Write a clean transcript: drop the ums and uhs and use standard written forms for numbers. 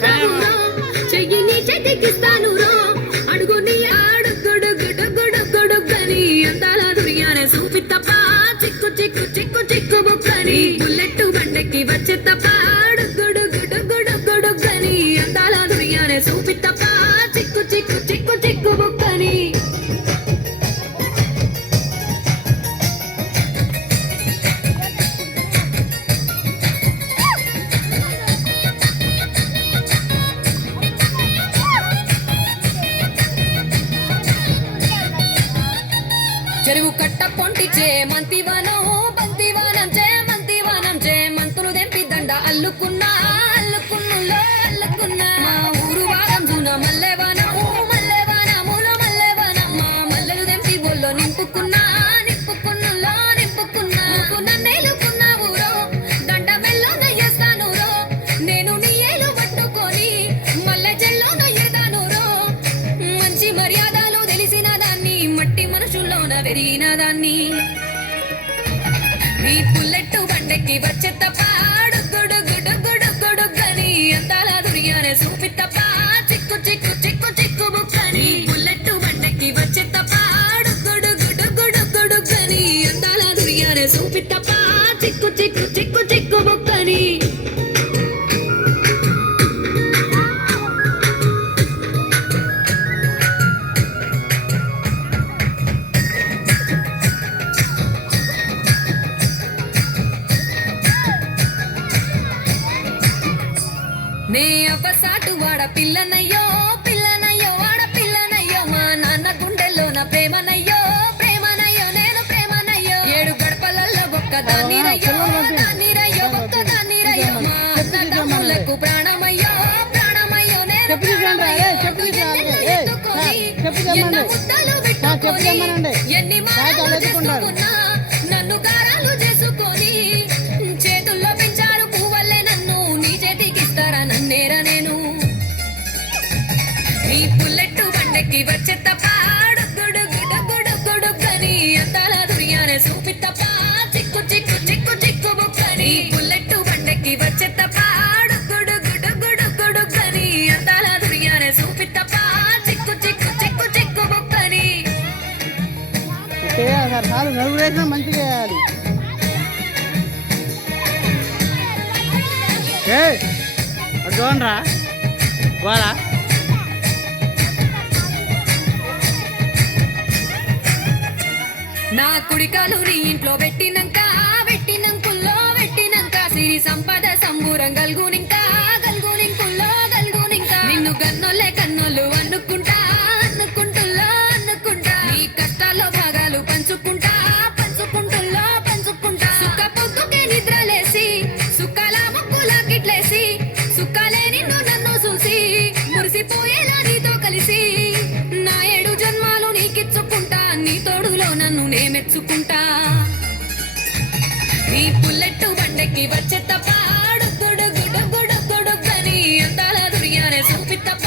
చూస్తాను రో చెయ్యి నీ చేతికిస్తాను రో అడుగు నీ ఆడుగుడుగుడుగుడుగుడుగని అందాల దునియానే చూపి తప్ప చిక్కు చిక్కు చిక్కు చిక్కు బుక్కని బుల్లెట్టు బండకి వచ్చే తప్ప అడుగుడుగుడుగుడుగుడుగని అందాల దునియానే చూపి తప్ప చిక్కు చిక్కు చిక్కు చిక్కు బుక్కని చెరువు కట్ట పొంటిచే మంతివనం బంతివనం చే మంతులు దెంపి దండ అల్లుకున్నా అల్లుకున్నులో అల్లుకున్నా మా ఊరు వారం జూన మల్లెవనములో మల్లెవనం మా మల్లెలు దెంపి బొల్లో నింపుకున్నా నింపుకున్నులో నింపుకున్నా నన్నేలుకున్నా ఊరో దండ మెల్లో నయ్యేస్తాను రో నేను నీ ఏలు పట్టుకొని మల్లె జల్లో నయ్యేదాను రో మంచి మర్యాదలు తెలిసిన దాన్ని మట్టి మనుషుల్లోన పెరిగిన దాన్ని నీ బుల్లెట్టు బండెక్కి వచ్చే తప్ప అడుగుడుగుడుగుడుగుడుగని అందాల దునియానే చూపి తప్ప చిక్కు చిక్కు చిక్కు చిక్కు బుక్కని బుల్లెట్టు బండెక్కి వచ్చే తప్ప అడుగుడుగుడుగుడుగుడుగని అందాల దునియానే చూపి తప్ప చిక్కు చిక్కు చిక్కు చిక్కు బుక్కని నే అవ్వసాటు వాడ పిల్లనయ్యో పిల్లనయ్యో వాడ పిల్లనయ్యో మా నాన్న గుండెల్లో నా ప్రేమనయ్యో ప్రేమనయ్యో నేను ప్రేమనయ్యో ఏడు గడపలల్లో ఒక్క దాన్నిరయ్యో దాన్నిరయ్యో ఒక్క దాన్నిరయ్యో మా అన్న తమ్ములకు ప్రాణమయ్యో ప్రాణమయ్యో నేను ఎన్నో ముద్దలు పెట్టుకొని ఎన్ని మాటలు చేసుకున్నా నన్ను గారాలు చేసుకొని చేతుల్లో పెంచారు పువ్వల్లే నన్ను నీ చేతికిస్తారా నన్నేరా నేను నీ బుల్లెట్టు బండెక్కి వచ్చే తప్ప అడుగుడుగుడుగుడుగుడుగని అందాల దునియానే చూపి తప్ప చిక్కు చిక్కు చిక్కు చిక్కు బుక్కని బుల్లెట్టు బండెక్కి వచ్చే తప్ప అడుగుడుగుడుగుడుగుడుగని అందాల దునియానే చూపి తప్ప చిక్కు చిక్కు చిక్కు చిక్కు బుక్కని మంచిగా వేయాలి. చూడరా వాళ్ళ నా కుడికాలు నీ ఇంట్లో పెట్టినంకుల్లో సిరి సంపద సంబూరం గల్గునింకా నిన్ను గన్నోళ్ళే కన్నోళ్ళు అనుకుంటుల్లో నీ కష్టాల్లో భాగాలు పంచుకుంటా సుఖ పొద్దుకే నిద్రలేసి సుఖాల ముక్కులా గిట్లేసి సుఖాలే నిన్ను నన్ను చూసి మురిసిపోయేలా నీతో కలిసి నా 7 జన్మాలు నీకిచ్చుకుంటా నీ తోడులో నన్ను నే మెచ్చుకుంటా నీ బుల్లెట్టు బండెక్కి వచ్చే తప్ప అడుగుడుగుడుగుడుగని అందాల దునియానే చూపి తప్ప